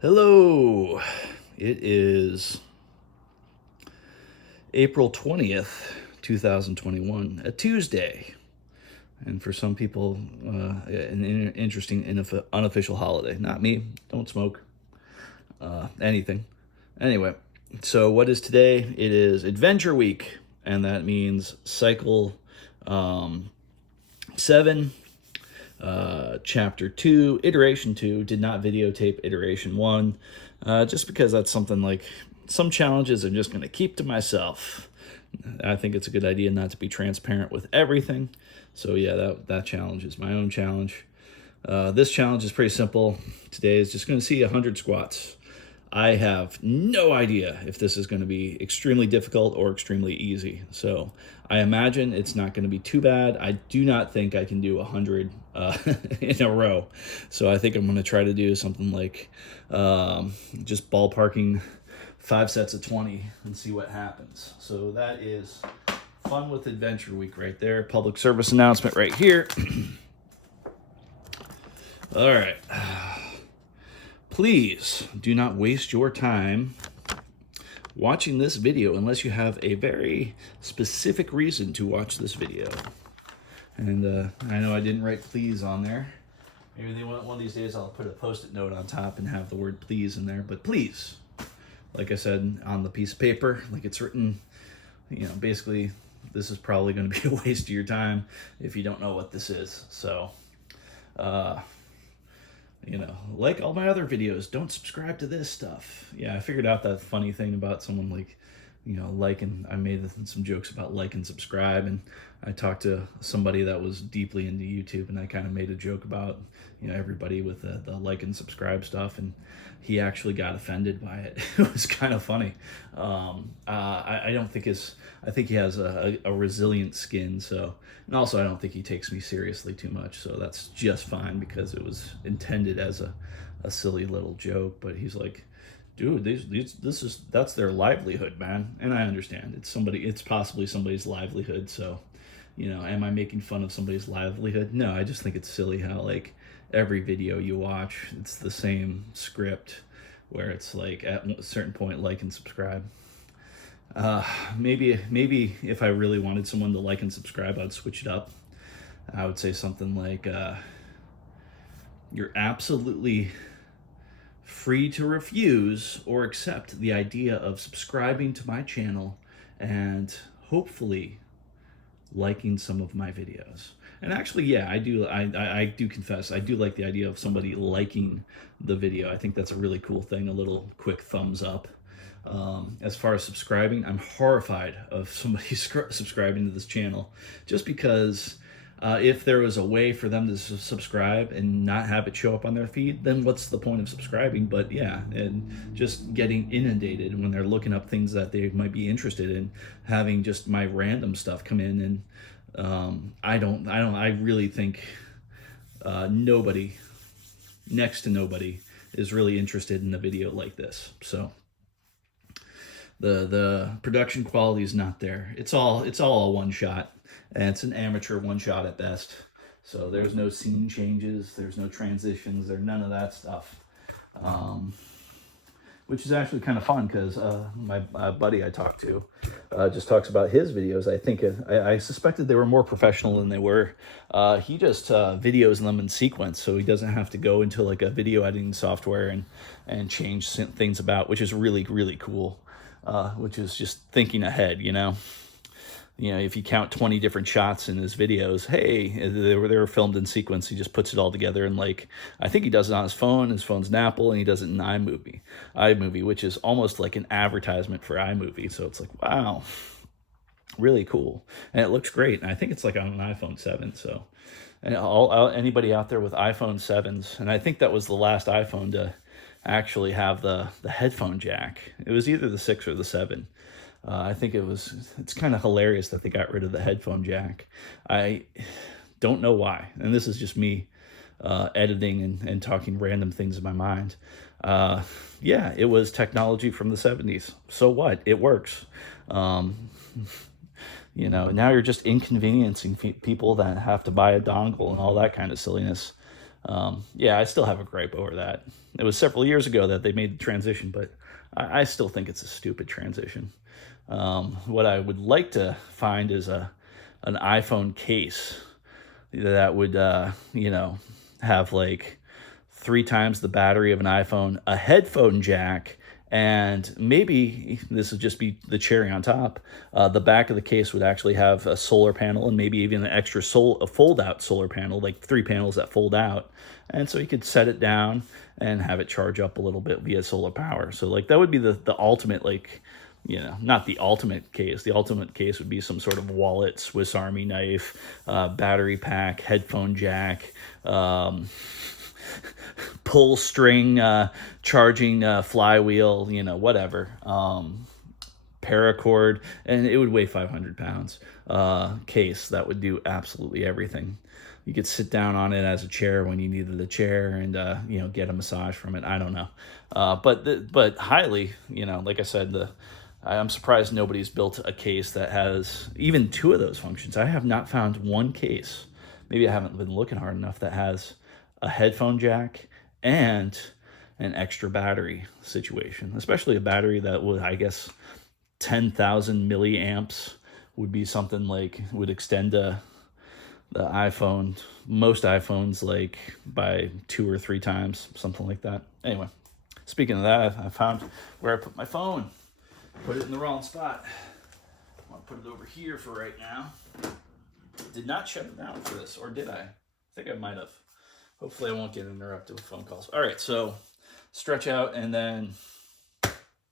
Hello. It is April 20th, 2021, a Tuesday. And for some people, an interesting unofficial holiday. Not me. Don't smoke anything. Anyway, so what is today? It is Adventure Week, and that means cycle 7, chapter 2, iteration 2. Did not videotape iteration 1, just because that's something like some challenges I'm just going to keep to myself. I think it's a good idea not to be transparent with everything. So yeah, that challenge is my own challenge. This challenge is pretty simple. Today is just going to see 100 squats. I have no idea if this is going to be extremely difficult or extremely easy. So I imagine it's not going to be too bad. I do not think I can do 100 in a row. So I think I'm going to try to do something like just ballparking 5 sets of 20 and see what happens. So that is Fun with Adventure Week right there. Public service announcement right here. All right. Please do not waste your time watching this video unless you have a very specific reason to watch this video. And I know I didn't write please on there. Maybe one of these days I'll put a post-it note on top and have the word please in there. But please, like I said on the piece of paper, like it's written, basically this is probably going to be a waste of your time if you don't know what this is. So, like all my other videos, don't subscribe to this stuff. Yeah, I figured out that funny thing about someone I made some jokes about like and subscribe, and I talked to somebody that was deeply into YouTube, and I kind of made a joke about, everybody with the like and subscribe stuff, and he actually got offended by it. It was kind of funny. I don't think I think he has a resilient skin, so, and also I don't think he takes me seriously too much, so that's just fine because it was intended as a silly little joke. But he's like, dude, that's their livelihood, man. And I understand it's possibly somebody's livelihood. So, am I making fun of somebody's livelihood? No, I just think it's silly how like every video you watch, it's the same script where it's like at a certain point, like and subscribe. Maybe if I really wanted someone to like and subscribe, I'd switch it up. I would say something like, you're absolutely free to refuse or accept the idea of subscribing to my channel and hopefully liking some of my videos. And actually, yeah, I do confess, I do like the idea of somebody liking the video. I think that's a really cool thing, a little quick thumbs up. As far as subscribing, I'm horrified of somebody subscribing to this channel, just because if there was a way for them to subscribe and not have it show up on their feed, then what's the point of subscribing? But yeah, and just getting inundated when they're looking up things that they might be interested in, having just my random stuff come in, and I really think nobody, next to nobody, is really interested in a video like this. So the production quality is not there. It's all a one shot, and it's an amateur one shot at best. So there's no scene changes, there's no transitions, there's none of that stuff. Which is actually kind of fun because my buddy I talked to just talks about his videos. I think I suspected they were more professional than they were. He just videos them in sequence, so he doesn't have to go into like a video editing software and change things about, which is really, really cool. Which is just thinking ahead, if you count 20 different shots in his videos, hey, they were filmed in sequence. He just puts it all together, and I think he does it on his phone. His phone's an Apple, and he does it in iMovie, which is almost like an advertisement for iMovie. So it's like, wow, really cool, and it looks great. And I think it's like on an iPhone 7. So, and anybody out there with iPhone 7s, and I think that was the last iPhone to actually have the headphone jack. It was either the 6 or the 7. I think it's kind of hilarious that they got rid of the headphone jack. I don't know why, and this is just me editing and talking random things in my mind. Yeah, it was technology from the 70s. So what? It works. Now you're just inconveniencing people that have to buy a dongle and all that kind of silliness. Yeah, I still have a gripe over that. It was several years ago that they made the transition, but I still think it's a stupid transition. What I would like to find is an iPhone case that would, have like 3 times the battery of an iPhone, a headphone jack, and maybe this would just be the cherry on top. The back of the case would actually have a solar panel and maybe even an extra a fold-out solar panel, like 3 panels that fold out, and so you could set it down and have it charge up a little bit via solar power. So like that would be the ultimate, like, not the ultimate case. The ultimate case would be some sort of wallet, Swiss Army knife, battery pack, headphone jack, pull string, charging flywheel, whatever. Paracord, and it would weigh 500 pounds. Case that would do absolutely everything. You could sit down on it as a chair when you needed a chair, and get a massage from it. I don't know, but highly, like I said, I'm surprised nobody's built a case that has even 2 of those functions. I have not found one case, maybe I haven't been looking hard enough, that has a headphone jack and an extra battery situation, especially a battery that would, I guess, 10,000 milliamps would be something like, would extend the iPhone, most iPhones, like by 2 or 3 times, something like that. Anyway, speaking of that, I found where I put my phone. Put it in the wrong spot. I want to put it over here for right now. Did not shut it down for this, or did I? I think I might have. Hopefully I won't get interrupted with phone calls. All right, so stretch out and then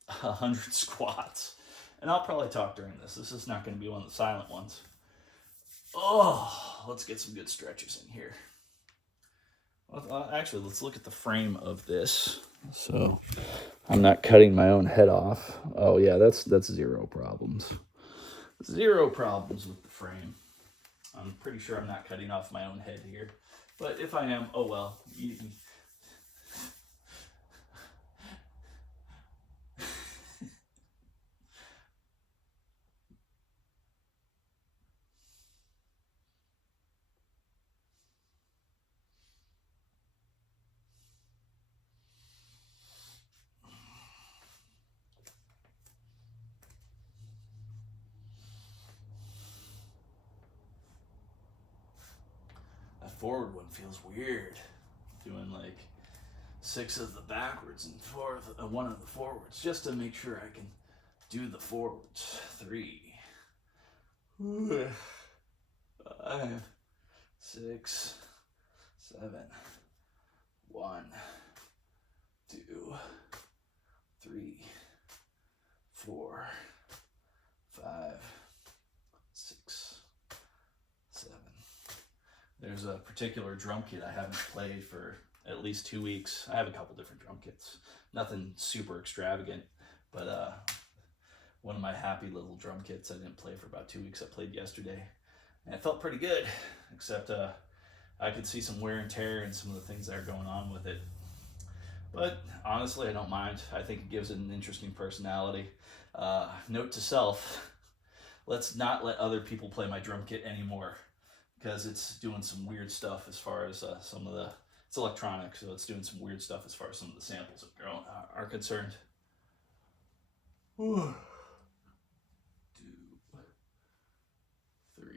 100 squats. And I'll probably talk during this. This is not going to be one of the silent ones. Oh, let's get some good stretches in here. Well, actually, let's look at the frame of this. So I'm not cutting my own head off. Oh yeah, that's 0 problems. 0 problems with the frame. I'm pretty sure I'm not cutting off my own head here. But if I am, oh well. That forward one feels weird. Doing like 6 of the backwards and 1 of the forwards, just to make sure I can do the forwards. 3, 5, 6, 7, 1, 2, 3, 4, 5, 6, 7. There's a particular drum kit I haven't played for at least 2 weeks. I have a couple different drum kits. Nothing super extravagant, but one of my happy little drum kits I didn't play for about 2 weeks. I played yesterday, and it felt pretty good, except I could see some wear and tear and some of the things that are going on with it. But honestly, I don't mind. I think it gives it an interesting personality. Note to self, let's not let other people play my drum kit anymore, because it's doing some weird stuff as far as some of the, it's electronic, so it's doing some weird stuff as far as some of the samples are concerned. 1, 2, 3.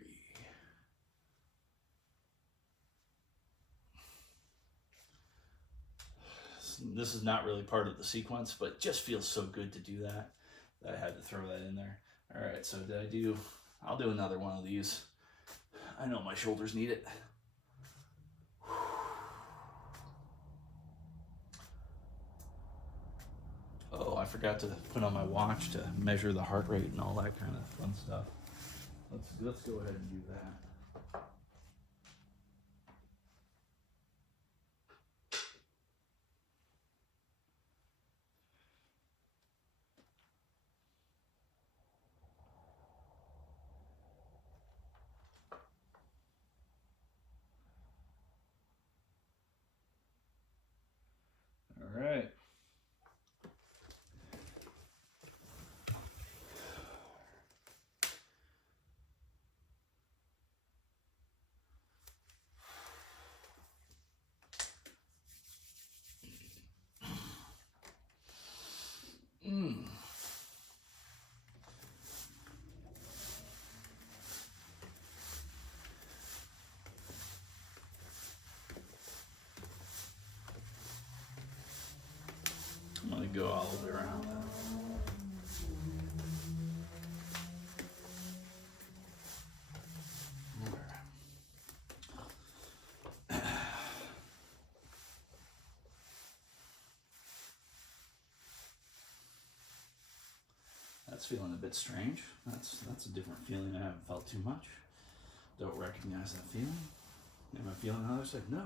This is not really part of the sequence, but it just feels so good to do that I had to throw that in there. All right, so I'll do another one of these. I know my shoulders need it. Oh, I forgot to put on my watch to measure the heart rate and all that kind of fun stuff. Let's go ahead and do that. All right. go all the way around. That's feeling a bit strange. That's a different feeling I haven't felt too much. Don't recognize that feeling. Am I feeling the other side? No.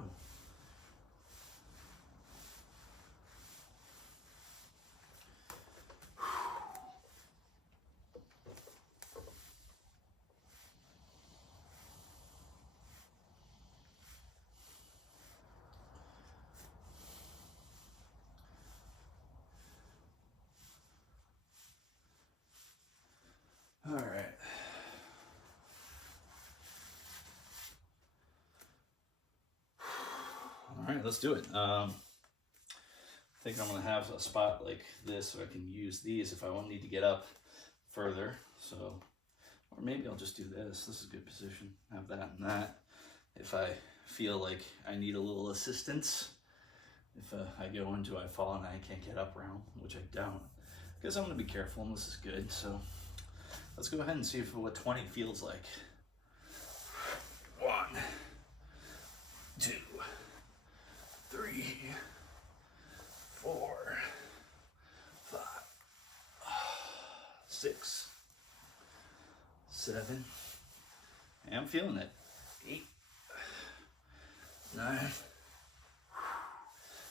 All right. All right, let's do it. I think I'm gonna have a spot like this so I can use these if I won't need to get up further. So, or maybe I'll just do this. This is a good position. Have that and that. If I feel like I need a little assistance, if I go into I fall and I can't get up around, which I don't, because I'm gonna be careful and this is good. So let's go ahead and see what 20 feels like. 1, 2, 3, 4, 5, 6, 7. I'm feeling it. 8, 9,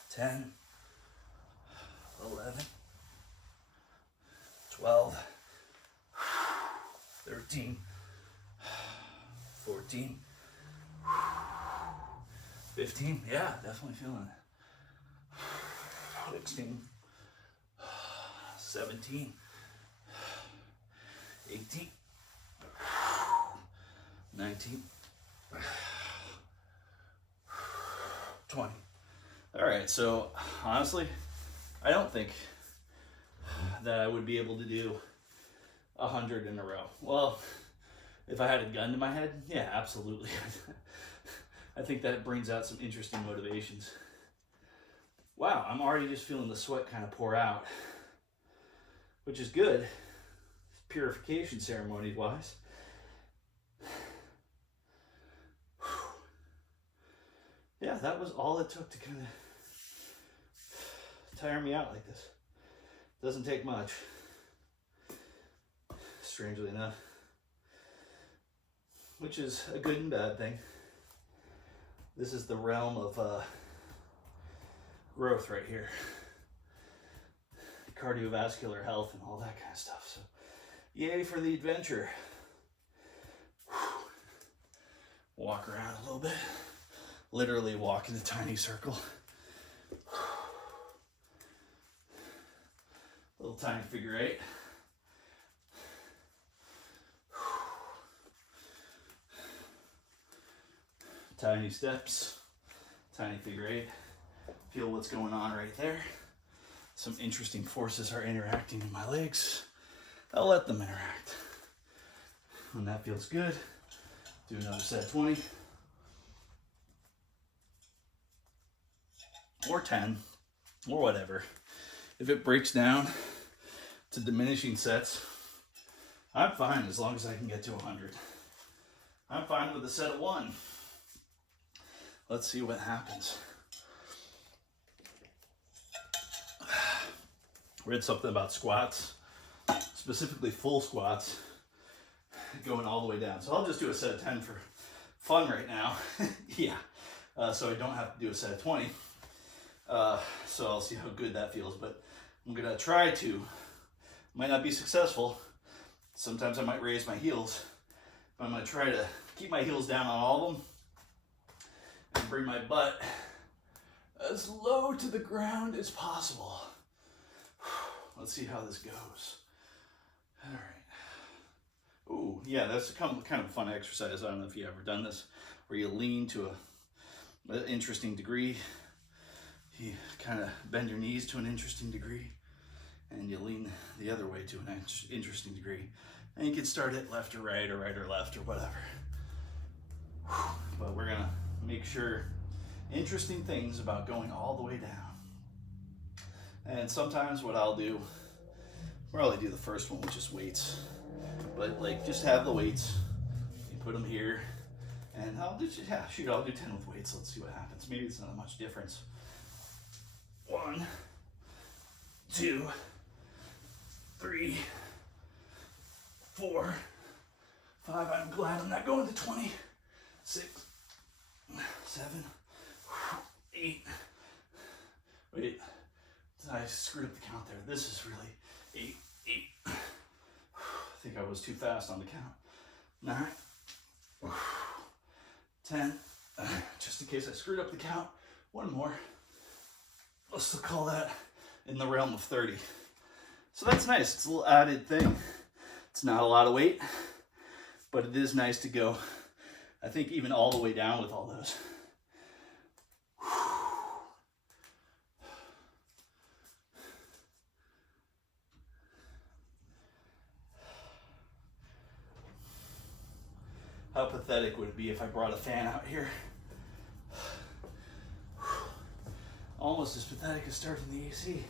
10, 11, 12, 13, 14, 15. Yeah, definitely feeling it. 16, 17, 18, 19, 20. All right, so honestly, I don't think that I would be able to do 100 in a row. Well, if I had a gun to my head, yeah, absolutely. I think that brings out some interesting motivations. Wow, I'm already just feeling the sweat kind of pour out, which is good, purification ceremony wise. Yeah, that was all it took to kind of tire me out like this. Doesn't take much, strangely enough, which is a good and bad thing. This is the realm of growth right here, cardiovascular health and all that kind of stuff. So yay for the adventure. Walk around a little bit, literally walk in a tiny circle. Little tiny figure 8. Tiny steps, tiny figure 8. Feel what's going on right there. Some interesting forces are interacting in my legs. I'll let them interact. When that feels good, do another set of 20. Or 10, or whatever. If it breaks down to diminishing sets, I'm fine as long as I can get to 100. I'm fine with a set of 1. Let's see what happens. Read something about squats, specifically full squats, going all the way down. So I'll just do a set of 10 for fun right now. Yeah, so I don't have to do a set of 20. So I'll see how good that feels, but I'm gonna try to. Might not be successful. Sometimes I might raise my heels, but I'm gonna try to keep my heels down on all of them and bring my butt as low to the ground as possible. Let's see how this goes. All right. Ooh, yeah, that's kind of a fun exercise. I don't know if you've ever done this, where you lean to an interesting degree. You kind of bend your knees to an interesting degree, and you lean the other way to an interesting degree. And you can start it left or right or left or whatever. But we're gonna make sure interesting things about going all the way down. And sometimes what I'll do, probably do the first one with just weights, but like just have the weights, you put them here, and I'll do, yeah, shoot, I'll do 10 with weights. Let's see what happens. Maybe it's not much difference. 1, 2, 3, 4, 5. I'm glad I'm not going to 20. 6, 7, 8. Wait, I screwed up the count there. This is really 8, 8. I think I was too fast on the count. 9, 10. Just in case I screwed up the count, one more. Let's still call that in the realm of 30. So that's nice. It's a little added thing. It's not a lot of weight, but it is nice to go, I think, even all the way down with all those. How pathetic would it be if I brought a fan out here? Almost as pathetic as starting the AC.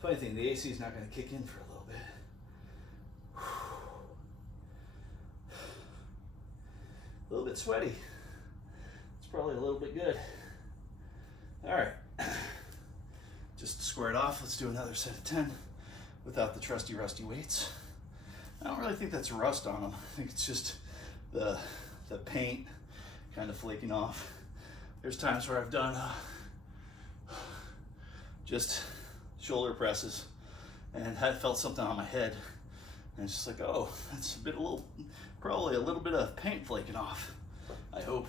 Funny thing, the AC is not going to kick in for a little bit. A little bit sweaty. It's probably a little bit good. All right. Just to square it off, let's do another set of 10 without the trusty rusty weights. I don't really think that's rust on them. I think it's just the paint kind of flaking off. There's times where I've done just shoulder presses and had felt something on my head, and it's just like, oh, that's probably a little bit of paint flaking off, I hope.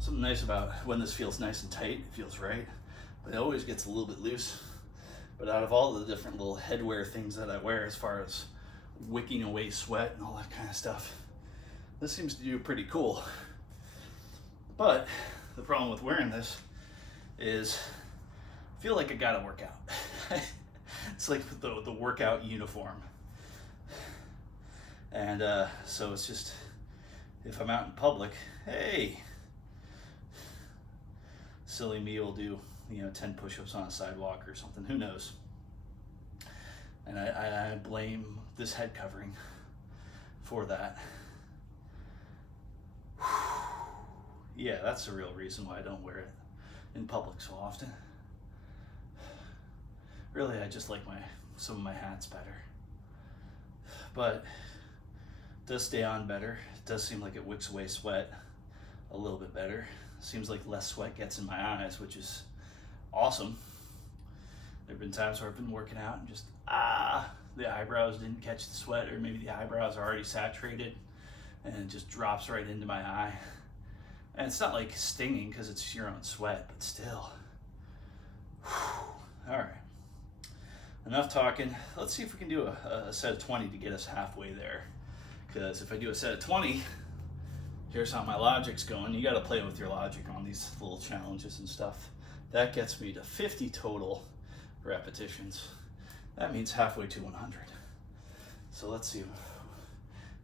Something nice about when this feels nice and tight, it feels right, but it always gets a little bit loose. But out of all the different little headwear things that I wear, as far as wicking away sweat and all that kind of stuff, this seems to do pretty cool. But the problem with wearing this is I feel like I gotta work out. It's like the workout uniform. And so it's just, if I'm out in public, hey, silly me will do, 10 push-ups on a sidewalk or something, who knows. And I blame this head covering for that. Yeah, that's the real reason why I don't wear it in public so often. Really, I just like some of my hats better. But it does stay on better. It does seem like it wicks away sweat a little bit better. Seems like less sweat gets in my eyes, which is awesome. There have been times where I've been working out and just, the eyebrows didn't catch the sweat, or maybe the eyebrows are already saturated and it just drops right into my eye. And it's not like stinging because it's your own sweat, but still. All right, enough talking. Let's see if we can do a set of 20 to get us halfway there. Because if I do a set of 20, here's how my logic's going. You got to play with your logic on these little challenges and stuff. That gets me to 50 total repetitions. That means halfway to 100. So let's see.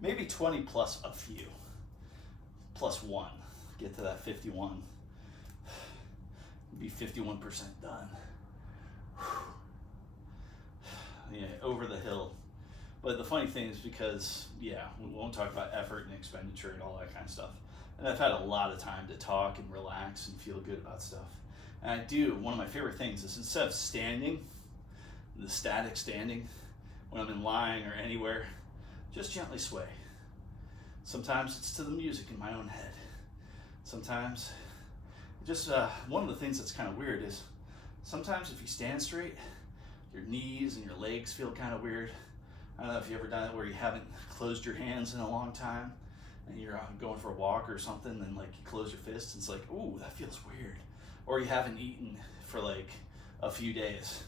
Maybe 20 plus a few. Plus 1. Get to that 51. Be 51% done. Yeah, over the hill. But the funny thing is, because, yeah, we won't talk about effort and expenditure and all that kind of stuff. And I've had a lot of time to talk and relax and feel good about stuff. And one of my favorite things is, instead of standing, the static standing, when I'm in line or anywhere, just gently sway. Sometimes it's to the music in my own head. Sometimes, just one of the things that's kind of weird is, sometimes if you stand straight, your knees and your legs feel kind of weird. I don't know if you've ever done it where you haven't closed your hands in a long time and you're going for a walk or something, and like you close your fists and it's like, ooh, that feels weird. Or you haven't eaten for like a few days,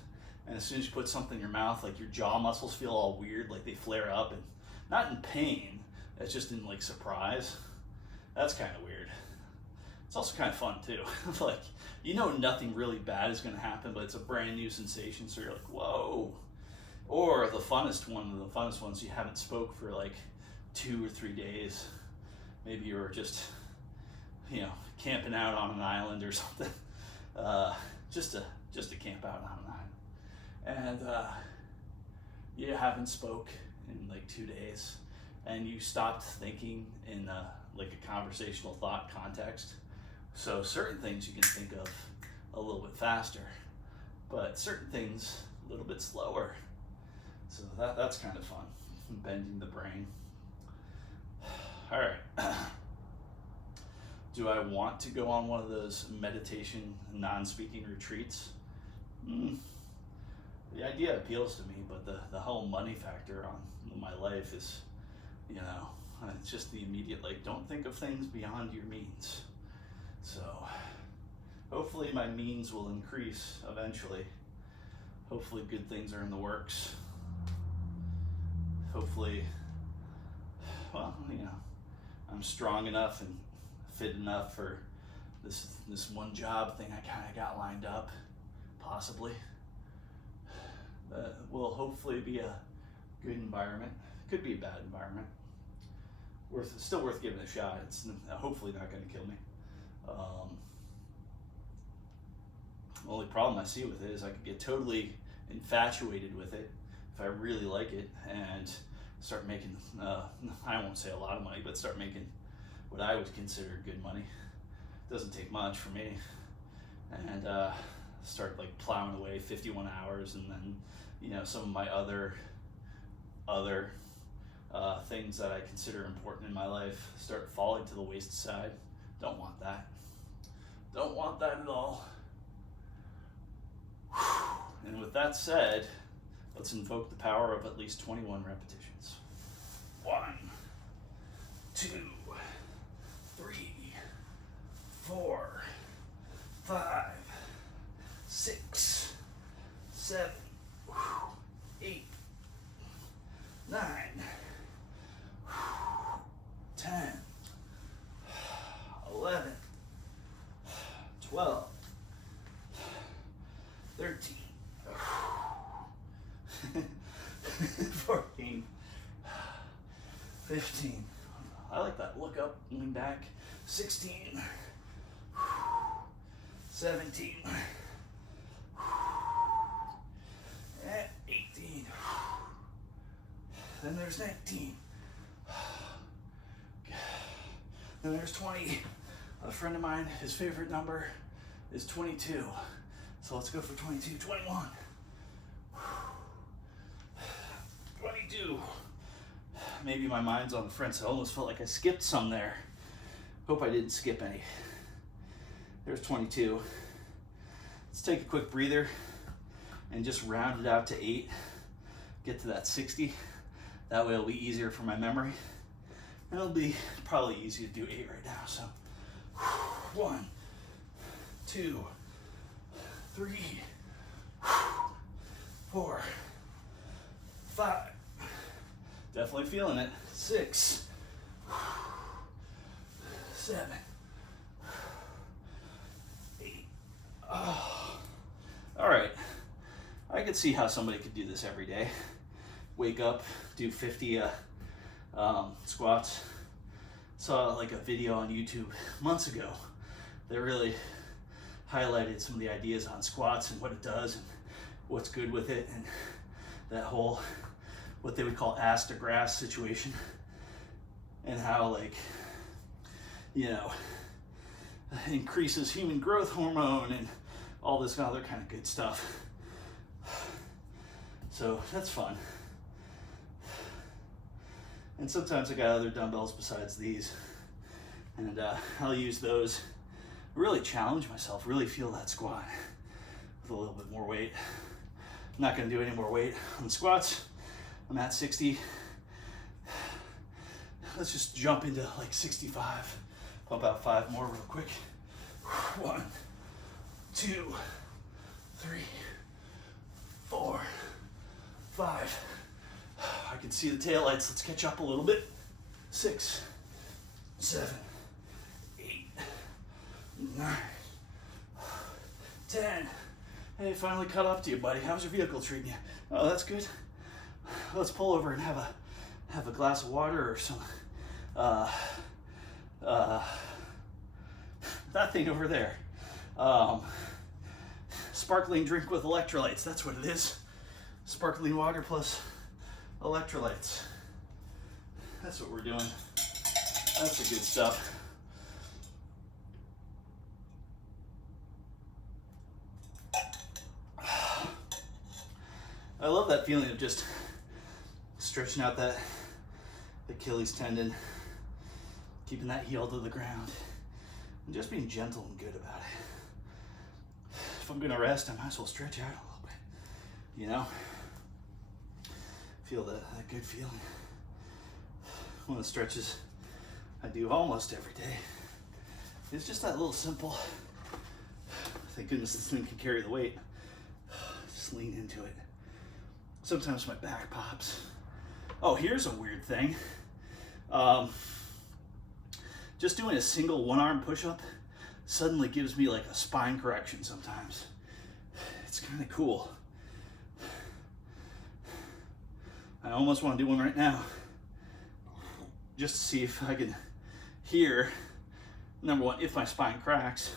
and as soon as you put something in your mouth, like your jaw muscles feel all weird, like they flare up, and not in pain, it's just in like surprise. That's kind of weird. It's also kind of fun too. Like, nothing really bad is going to happen, but it's a brand new sensation, so you're like, whoa. Or the funnest ones, you haven't spoke for like 2 or 3 days. Maybe you were just, camping out on an island or something. Just to camp out on an island. And you haven't spoke in like 2 days, and you stopped thinking in like a conversational thought context. So certain things you can think of a little bit faster, but certain things a little bit slower. So that's kind of fun, bending the brain. All right. Do I want to go on one of those meditation, non-speaking retreats? The idea appeals to me, but the whole money factor on my life is, it's just the immediate, like, don't think of things beyond your means. So hopefully my means will increase eventually. Hopefully good things are in the works. Hopefully, I'm strong enough and fit enough for this one job thing I kind of got lined up, possibly. Will hopefully be a good environment. Could be a bad environment. Still worth giving a shot. It's hopefully not going to kill me. The only problem I see with it is I could get totally infatuated with it if I really like it and start making, I won't say a lot of money, but start making what I would consider good money. Doesn't take much for me. And start like plowing away 51 hours, and then some of my other things that I consider important in my life start falling to the wayside. Don't want that. Don't want that at all. And with that said, let's invoke the power of at least 21 repetitions. 1, 2, 3, 4, 5, 6, 7, 8, 9, 10, 11, 12, 13, 14, 15. I like that. Look up, lean back. 16, 17, and 18. Then there's 19. Then there's 20. A friend of mine, his favorite number is 22. So let's go for 22. 21. 22. Maybe my mind's on the fence. I almost felt like I skipped some there. Hope I didn't skip any. There's 22. Let's take a quick breather and just round it out to 8. Get to that 60. That way it'll be easier for my memory. And it'll be probably easy to do 8 right now. So 1, 2, 3, 4, 5. Definitely feeling it. 6, 7, 8. Oh. All right. I could see how somebody could do this every day. Wake up, do 50 squats. Saw like a video on YouTube months ago that really highlighted some of the ideas on squats and what it does and what's good with it, and that whole what they would call ass to grass situation, and how, like, increases human growth hormone and all this other kind of good stuff. So that's fun. And sometimes I got other dumbbells besides these, and I'll use those, really challenge myself, really feel that squat with a little bit more weight. I'm not gonna do any more weight on the squats. I'm at 60. Let's just jump into like 65. Pump out 5 more real quick. 1, 2, 3, 4, 5. I can see the taillights. Let's catch up a little bit. 6, 7, 8, 9, 10. Hey, finally caught up to you, buddy. How's your vehicle treating you? Oh, that's good. Let's pull over and have have a glass of water or some, uh, uh, that thing over there. Sparkling drink with electrolytes, that's what it is. Sparkling water plus electrolytes. That's what we're doing. That's the good stuff. I love that feeling of just stretching out that Achilles tendon, keeping that heel to the ground, and just being gentle and good about it. If I'm gonna rest, I might as well stretch out a little bit, you know? Feel that good feeling. One of the stretches I do almost every day is just that little simple, thank goodness this thing can carry the weight, just lean into it. Sometimes my back pops. Oh, here's a weird thing. Just doing a single one-arm push-up suddenly gives me like a spine correction sometimes. It's kind of cool. I almost want to do one right now, just to see if I can hear, number one, if my spine cracks,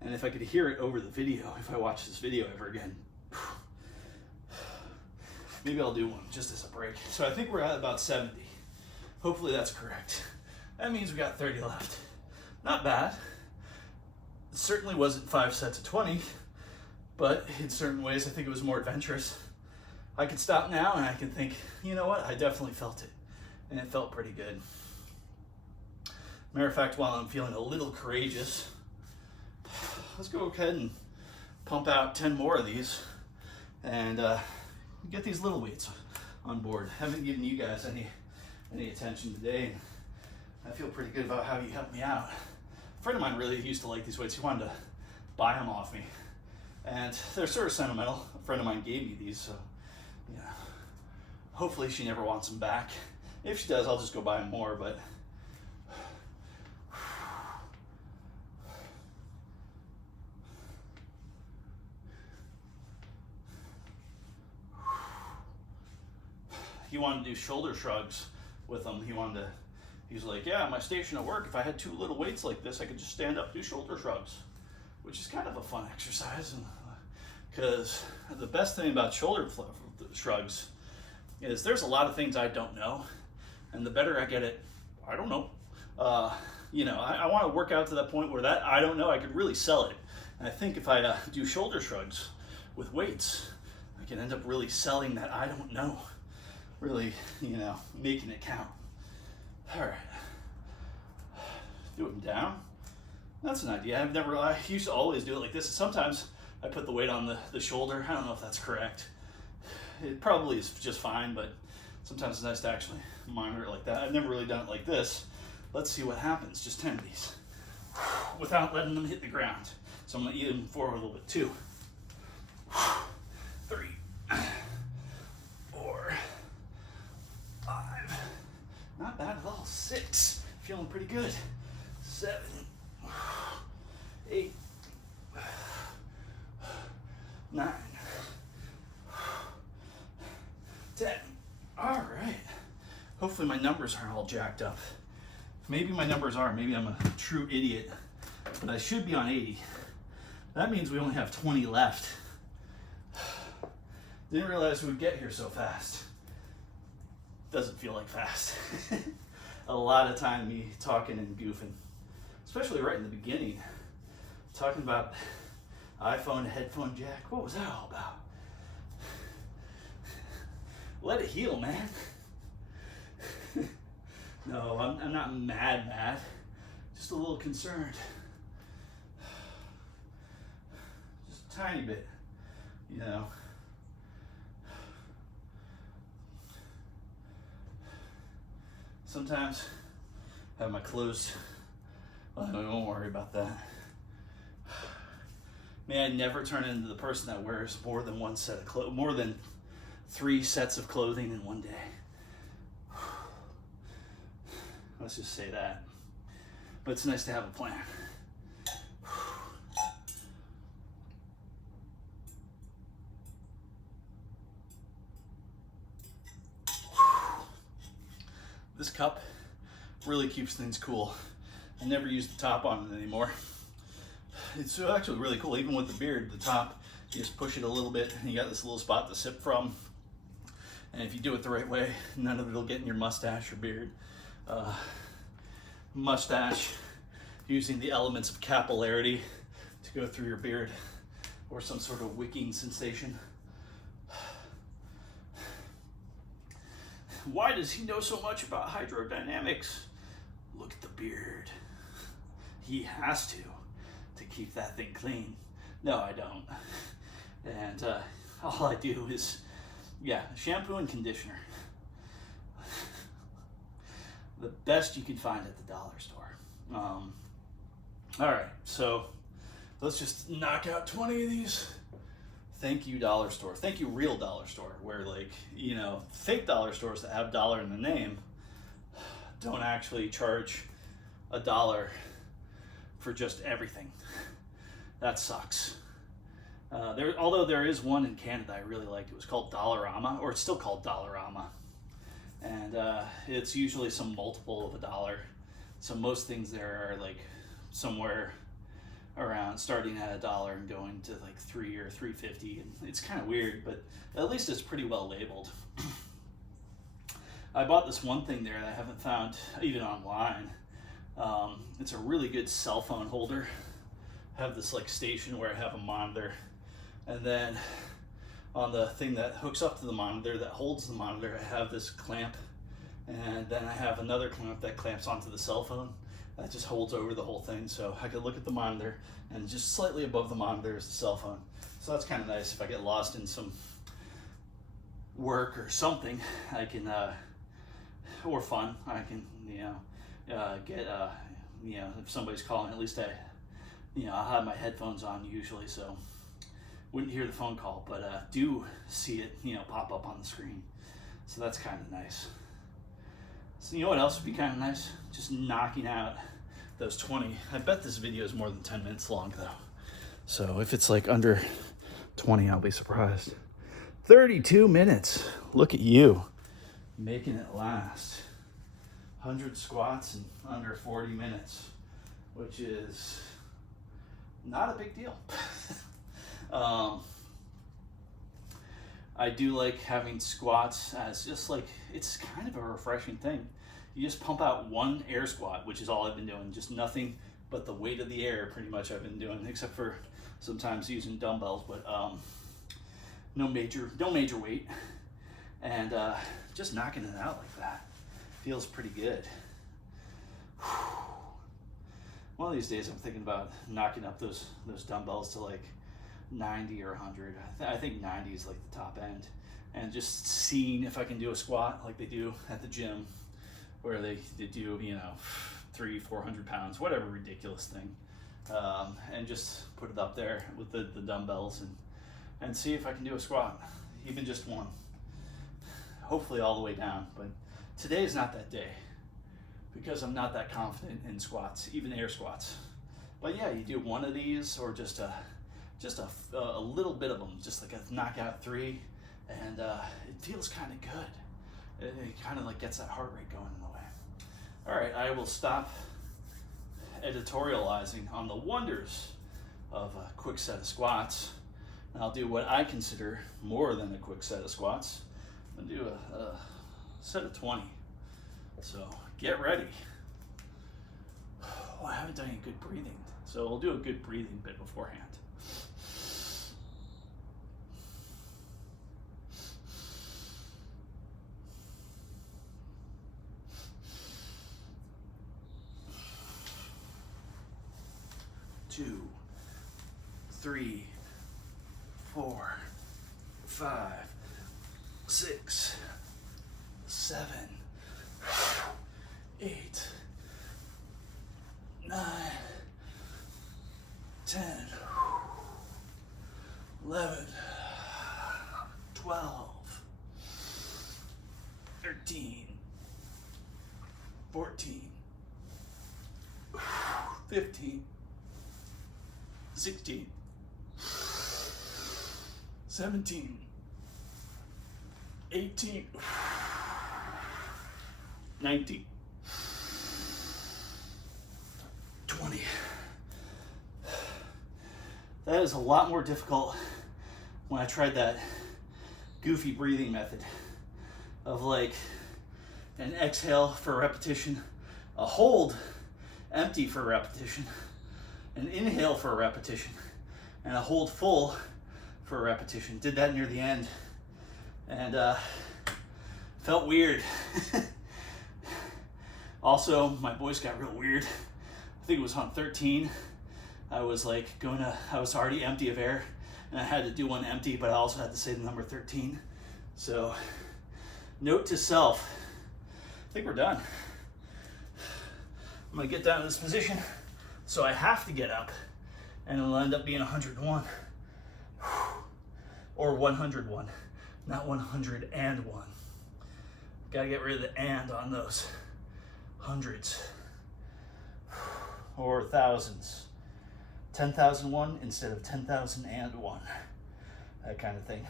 and if I could hear it over the video, if I watch this video ever again. Maybe I'll do one just as a break. So I think we're at about 70. Hopefully that's correct. That means we got 30 left. Not bad. It certainly wasn't 5 sets of 20, but in certain ways I think it was more adventurous. I can stop now and I can think, you know what, I definitely felt it. And it felt pretty good. Matter of fact, while I'm feeling a little courageous, let's go ahead and pump out 10 more of these and get these little weights on board. Haven't given you guys any attention today. I feel pretty good about how you helped me out. A friend of mine really used to like these weights. He wanted to buy them off me. And they're sort of sentimental. A friend of mine gave me these, so yeah. Hopefully she never wants them back. If she does, I'll just go buy them more, but he wanted to do shoulder shrugs with them. He's like, yeah, my station at work, if I had 2 little weights like this, I could just stand up, do shoulder shrugs, which is kind of a fun exercise. Because the best thing about shoulder shrugs is there's a lot of things I don't know. And the better I get at, I don't know. You know, I want to work out to that point where that I don't know, I could really sell it. And I think if I do shoulder shrugs with weights, I can end up really selling that I don't know. Really, you know, making it count. All right, do them down. That's an idea. I used to always do it like this. Sometimes I put the weight on the shoulder. I don't know if that's correct. It probably is just fine, but sometimes it's nice to actually monitor it like that. I've never really done it like this. Let's see what happens. Just 10 of these without letting them hit the ground. So I'm gonna eat them forward a little bit. 2, 3, 4, 5. Not bad at all. 6. Feeling pretty good. 7, 8, 9, 10. All right. Hopefully my numbers aren't all jacked up. Maybe my numbers are. Maybe I'm a true idiot. But I should be on 80. That means we only have 20 left. Didn't realize we'd get here so fast. Doesn't feel like fast. A lot of time me talking and goofing, especially right in the beginning, talking about iPhone headphone jack. What was that all about? Let it heal, man. No, I'm not mad. Just a little concerned. Just a tiny bit, you know. Sometimes I have my clothes. Well, I won't worry about that. May I never turn into the person that wears more than 1 set of clothes, more than 3 sets of clothing in one day. Let's just say that. But it's nice to have a plan. This cup really keeps things cool. I never use the top on it anymore. It's actually really cool. Even with the beard, the top, you just push it a little bit and you got this little spot to sip from. And if you do it the right way, none of it will get in your mustache or beard. Mustache, using the elements of capillarity to go through your beard, or some sort of wicking sensation. Why does he know so much about hydrodynamics? Look at the beard. He has to keep that thing clean. No, I don't. And all I do is, shampoo and conditioner. The best you can find at the dollar store. All right, so let's just knock out 20 of these. Thank you, dollar store. Thank you, real dollar store, where, like, you know, fake dollar stores that have dollar in the name don't actually charge $1 for just everything. That sucks. Although there is one in Canada I really liked. It was called Dollarama, or it's still called Dollarama. And it's usually some multiple of $1. So most things there are like somewhere around starting at $1 and going to like $3 or $3.50. And it's kind of weird, but at least it's pretty well labeled. I bought this one thing there that I haven't found even online. It's a really good cell phone holder. I have this like station where I have a monitor, and then on the thing that hooks up to the monitor that holds the monitor, I have this clamp, and then I have another clamp that clamps onto the cell phone that just holds over the whole thing, so I could look at the monitor, and just slightly above the monitor is the cell phone. So that's kind of nice. If I get lost in some work or something, I can or fun, I can, get, if somebody's calling, at least I'll have my headphones on usually, so wouldn't hear the phone call, but do see it, pop up on the screen. So that's kind of nice. So you know what else would be kind of nice? Just knocking out those 20. I bet this video is more than 10 minutes long though. So if it's like under 20, I'll be surprised. 32 minutes. Look at you. Making it last. 100 squats in under 40 minutes, which is not a big deal. I do like having squats as just like, it's kind of a refreshing thing. You just pump out one air squat, which is all I've been doing, just nothing but the weight of the air pretty much I've been doing, except for sometimes using dumbbells, but no major weight, and just knocking it out like that feels pretty good. One of these days I'm thinking about knocking up those dumbbells to like 90 or 100. I think 90 is like the top end, and just seeing if I can do a squat like they do at the gym, where they do 300-400 pounds, whatever ridiculous thing, and just put it up there with the dumbbells and see if I can do a squat, even just one, hopefully all the way down. But today is not that day, because I'm not that confident in squats, even air squats. But yeah, you do one of these, or just a little bit of them, just like a knockout 3, and it feels kind of good. It kind of like gets that heart rate going in the way. All right, I will stop editorializing on the wonders of a quick set of squats. And I'll do what I consider more than a quick set of squats. I'm gonna do a set of 20. So get ready. Oh, I haven't done any good breathing, so we'll do a good breathing bit beforehand. Two, 3, 4, 5, 6, 7, 8, 9, 10, 11, 12, 13, 14, 15, 16, 17, 18, 19, 20. That is a lot more difficult when I tried that goofy breathing method of like an exhale for repetition, a hold empty for repetition, an inhale for a repetition, and a hold full for a repetition. Did that near the end, and felt weird. Also, my voice got real weird. I think it was on 13. I was already empty of air, and I had to do one empty, but I also had to say the number 13. So, note to self, I think we're done. I'm gonna get down to this position, so I have to get up, and it'll end up being 101. Or 101, not 101. Gotta get rid of the and on those. Hundreds. Or thousands. 10,001 instead of 10,001. That kind of thing.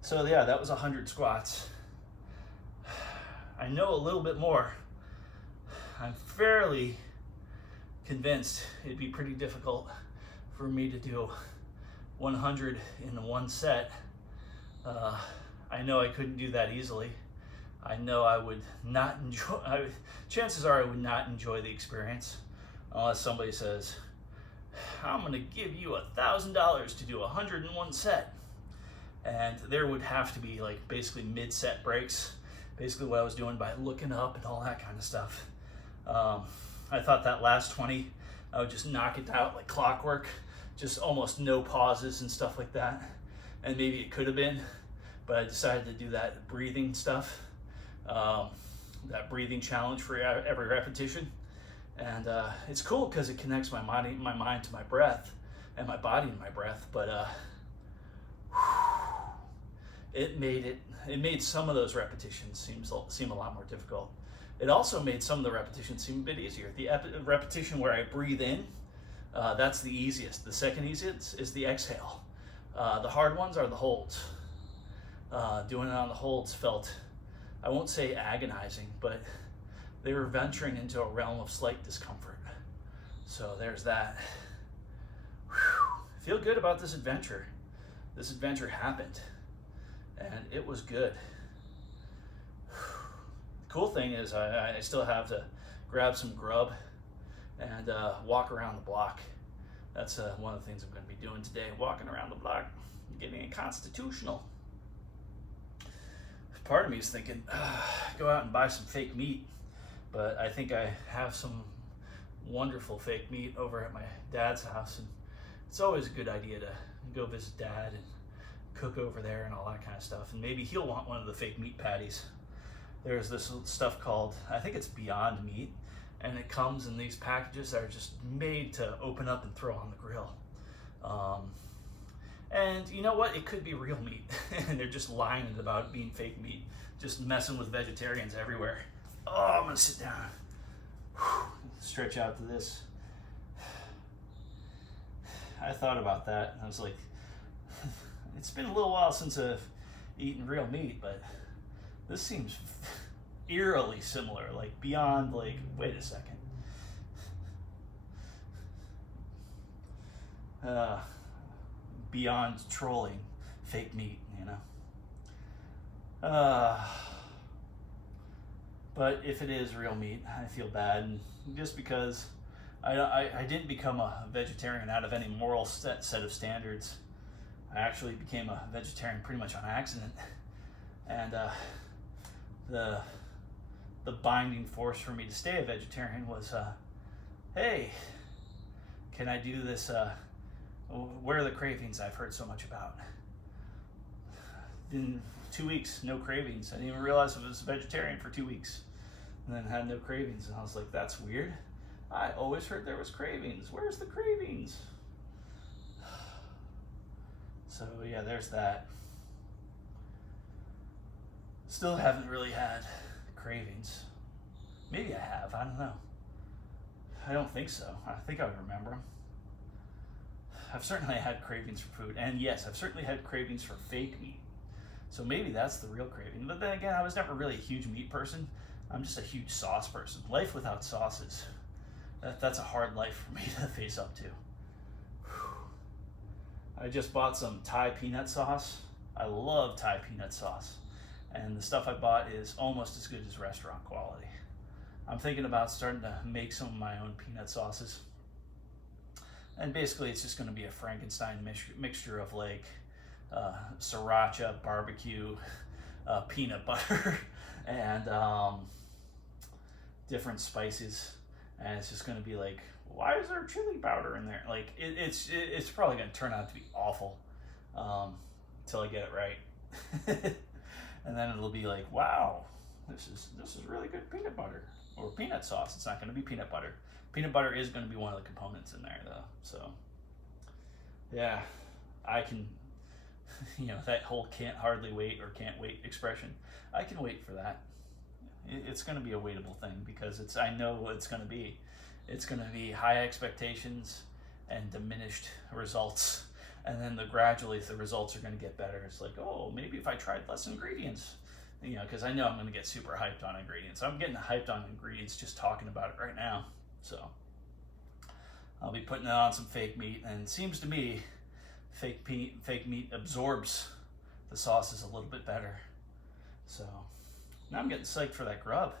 So yeah, that was 100 squats. I know a little bit more. I'm fairly convinced it'd be pretty difficult for me to do 100 in the one set. I know I couldn't do that easily. I know I would not enjoy, chances are I would not enjoy the experience unless somebody says, I'm gonna give you $1,000 to do 101 set. And there would have to be like basically mid-set breaks, basically what I was doing by looking up and all that kind of stuff. I thought that last 20, I would just knock it out like clockwork, just almost no pauses and stuff like that. And maybe it could have been, but I decided to do that breathing stuff, that breathing challenge for every repetition. And it's cool because it connects my mind to my breath and my body to my breath. But it made some of those repetitions seem a lot more difficult. It also made some of the repetitions seem a bit easier. The repetition where I breathe in, that's the easiest. The second easiest is the exhale. The hard ones are the holds. Doing it on the holds felt, I won't say agonizing, but they were venturing into a realm of slight discomfort. So there's that. Whew. Feel good about this adventure. This adventure happened, and it was good. Cool thing is I still have to grab some grub and walk around the block. That's one of the things I'm going to be doing today, walking around the block, getting it constitutional. Part of me is thinking, go out and buy some fake meat, but I think I have some wonderful fake meat over at my dad's house, and it's always a good idea to go visit Dad and cook over there and all that kind of stuff, and maybe he'll want one of the fake meat patties. There's this stuff called, I think it's Beyond Meat, and it comes in these packages that are just made to open up and throw on the grill. And you know what? It could be real meat, and they're just lying about being fake meat, just messing with vegetarians everywhere. Oh, I'm gonna sit down. Whew. Stretch out to this. I thought about that, and I was like, it's been a little while since I've eaten real meat, but this seems eerily similar, like beyond, like, wait a second. Beyond trolling fake meat, you know. But if it is real meat, I feel bad, and just because I didn't become a vegetarian out of any moral set of standards. I actually became a vegetarian pretty much on accident, and the binding force for me to stay a vegetarian was, hey, can I do this? Where are the cravings I've heard so much about? In 2 weeks, no cravings. I didn't even realize I was a vegetarian for 2 weeks, and then had no cravings. And I was like, that's weird. I always heard there was cravings. Where's the cravings? So yeah, there's that. Still haven't really had cravings. Maybe I have, I don't know. I don't think so. I think I would remember them. I've certainly had cravings for food, and yes, I've certainly had cravings for fake meat. So maybe that's the real craving. But then again, I was never really a huge meat person. I'm just a huge sauce person. Life without sauces, that's a hard life for me to face up to. I just bought some Thai peanut sauce. I love Thai peanut sauce. And the stuff I bought is almost as good as restaurant quality. I'm thinking about starting to make some of my own peanut sauces. And basically it's just gonna be a Frankenstein mixture of like sriracha, barbecue, peanut butter, and different spices. And it's just gonna be like, why is there chili powder in there? Like it's probably gonna turn out to be awful until I get it right. And then it'll be like, wow, this is really good peanut butter or peanut sauce. It's not gonna be peanut butter. Peanut butter is gonna be one of the components in there though. So yeah, I can, that whole can't hardly wait or can't wait expression, I can wait for that. It's going to be a waitable thing because I know what it's going to be. It's going to be high expectations and diminished results. And then gradually the results are going to get better. It's like, oh, maybe if I tried less ingredients, because I know I'm going to get super hyped on ingredients. I'm getting hyped on ingredients just talking about it right now. So I'll be putting it on some fake meat, and it seems to me fake meat absorbs the sauces a little bit better. So now I'm getting psyched for that grub.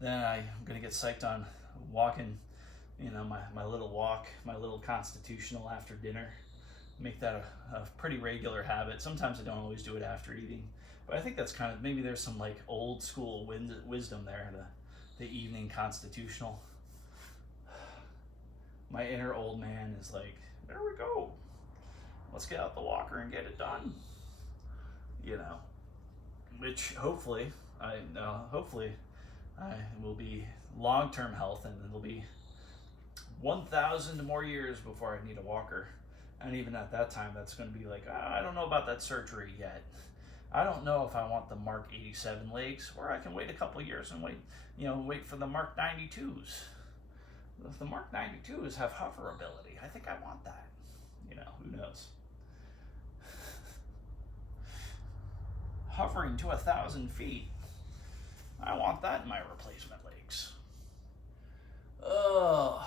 Then I'm gonna get psyched on walking, my little walk, my little constitutional after dinner. Make that a pretty regular habit. Sometimes I don't always do it after eating, but I think that's kind of, maybe there's some like old school wisdom there, the evening constitutional. My inner old man is like, there we go. Let's get out the walker and get it done. Which hopefully I will be long-term health, and it'll be 1,000 more years before I need a walker. And even at that time, that's going to be like, I don't know about that surgery yet. I don't know if I want the Mark 87 legs, or I can wait a couple years and wait for the Mark 92s. If the Mark 92s have hover ability, I think I want that. Who knows? Hovering to 1,000 feet. I want that in my replacement legs. Oh,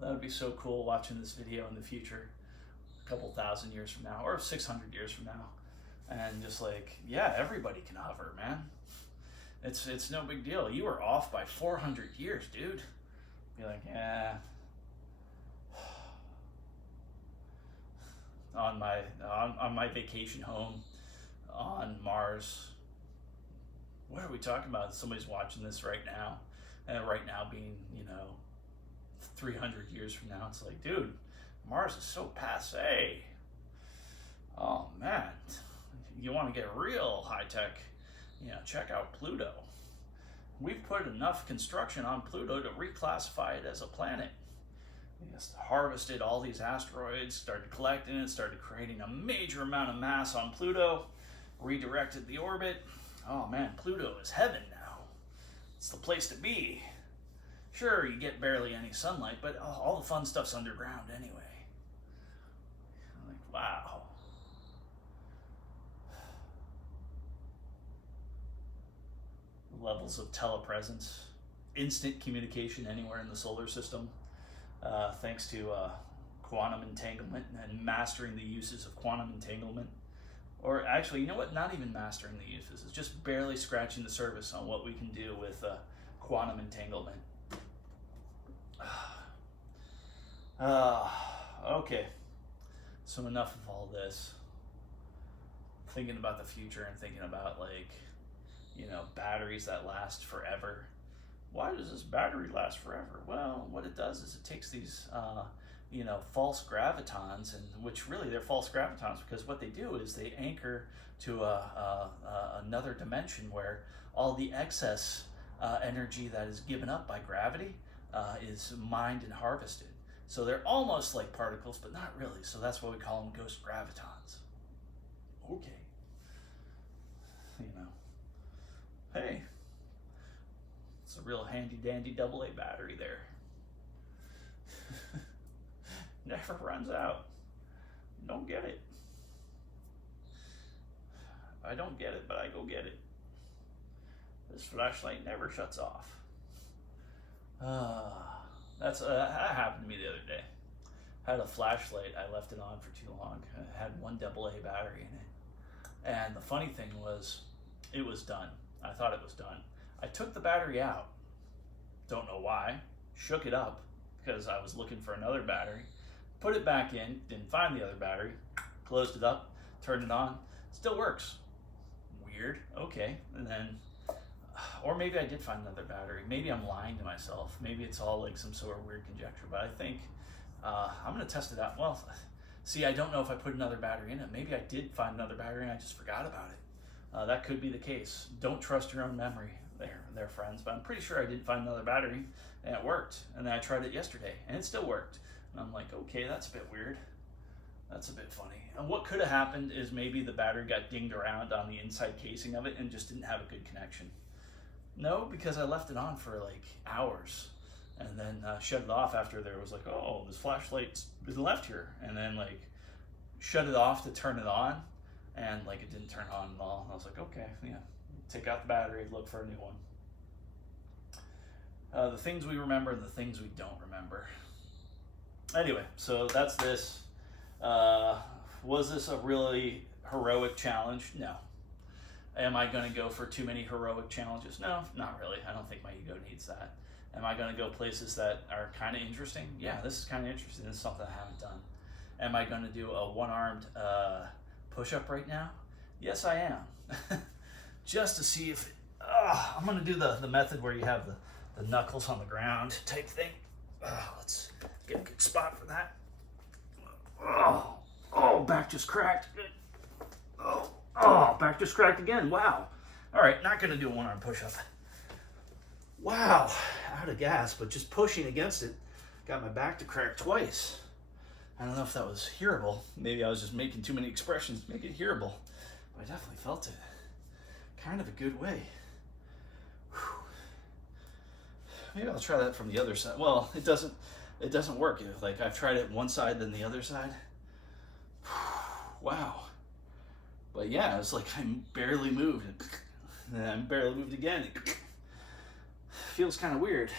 that would be so cool watching this video in the future, a couple thousand years from now, or 600 years from now. And just like, yeah, everybody can hover, man. It's no big deal. You were off by 400 years, dude. Be like, yeah. On my vacation home on Mars. What are we talking about? Somebody's watching this right now, and right now being 300 years from now, it's like, dude, Mars is so passe. Oh man, you want to get real high tech, check out Pluto. We've put enough construction on Pluto to reclassify it as a planet. We just harvested all these asteroids, started collecting it, started creating a major amount of mass on Pluto, redirected the orbit. Oh man, Pluto is heaven now. It's the place to be. Sure, you get barely any sunlight, but all the fun stuff's underground anyway. Like, wow. Levels of telepresence, instant communication anywhere in the solar system, thanks to quantum entanglement and mastering the uses of quantum entanglement. Or actually, you know what? Not even mastering the uses. It's just barely scratching the surface on what we can do with quantum entanglement. Okay. So enough of all this. Thinking about the future and thinking about batteries that last forever. Why does this battery last forever? Well, what it does is it takes these false gravitons, and which really they're false gravitons because what they do is they anchor to another dimension where all the excess energy that is given up by gravity is mined and harvested. So they're almost like particles, but not really. So that's why we call them ghost gravitons. Okay. Hey, it's a real handy dandy AA battery there. Never runs out. Don't get it. I don't get it, but I go get it. This flashlight never shuts off. That happened to me the other day. I had a flashlight. I left it on for too long. It had one AA battery in it. And the funny thing was, it was done. I thought it was done. I took the battery out. Don't know why. Shook it up because I was looking for another battery. Put it back in. Didn't find the other battery. Closed it up. Turned it on. Still works. Weird. Okay. And then, or maybe I did find another battery. Maybe I'm lying to myself. Maybe it's all like some sort of weird conjecture. But I think I'm going to test it out. Well, see, I don't know if I put another battery in it. Maybe I did find another battery and I just forgot about it. That could be the case. Don't trust your own memory there, friends. But I'm pretty sure I did find another battery and it worked. And then I tried it yesterday and it still worked. And I'm like, okay, that's a bit weird. That's a bit funny. And what could have happened is maybe the battery got dinged around on the inside casing of it and just didn't have a good connection. No, because I left it on for like hours and then shut it off after there was like, oh, this flashlight's been left here. And then like shut it off to turn it on and like it didn't turn on at all. I was like, okay, yeah, take out the battery, look for a new one. The things we remember and the things we don't remember. Anyway, so that's this. Was this a really heroic challenge? No. Am I going to go for too many heroic challenges? No, not really. I don't think my ego needs that. Am I going to go places that are kind of interesting? Yeah, this is kind of interesting. This is something I haven't done. Am I going to do a one-armed push-up right now? Yes, I am. Just to see if... I'm going to do the method where you have the knuckles on the ground type thing. Let's get a good spot for that. Oh, back just cracked. Oh, back just cracked again. Wow. All right, not going to do a one-arm push-up. Wow, out of gas, but just pushing against it got my back to crack twice. I don't know if that was hearable. Maybe I was just making too many expressions to make it hearable. But I definitely felt it. Kind of a good way. Whew. Maybe I'll try that from the other side. Well, it doesn't work. Like I've tried it one side then the other side. Wow. But yeah, it's like I barely moved. And I barely moved again. It feels kind of weird.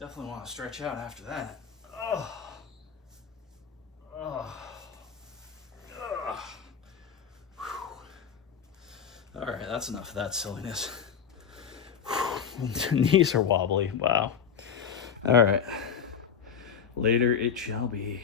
Definitely want to stretch out after that. Oh. Oh. Oh. All right, that's enough of that silliness. Knees are wobbly. Wow. All right. Later it shall be.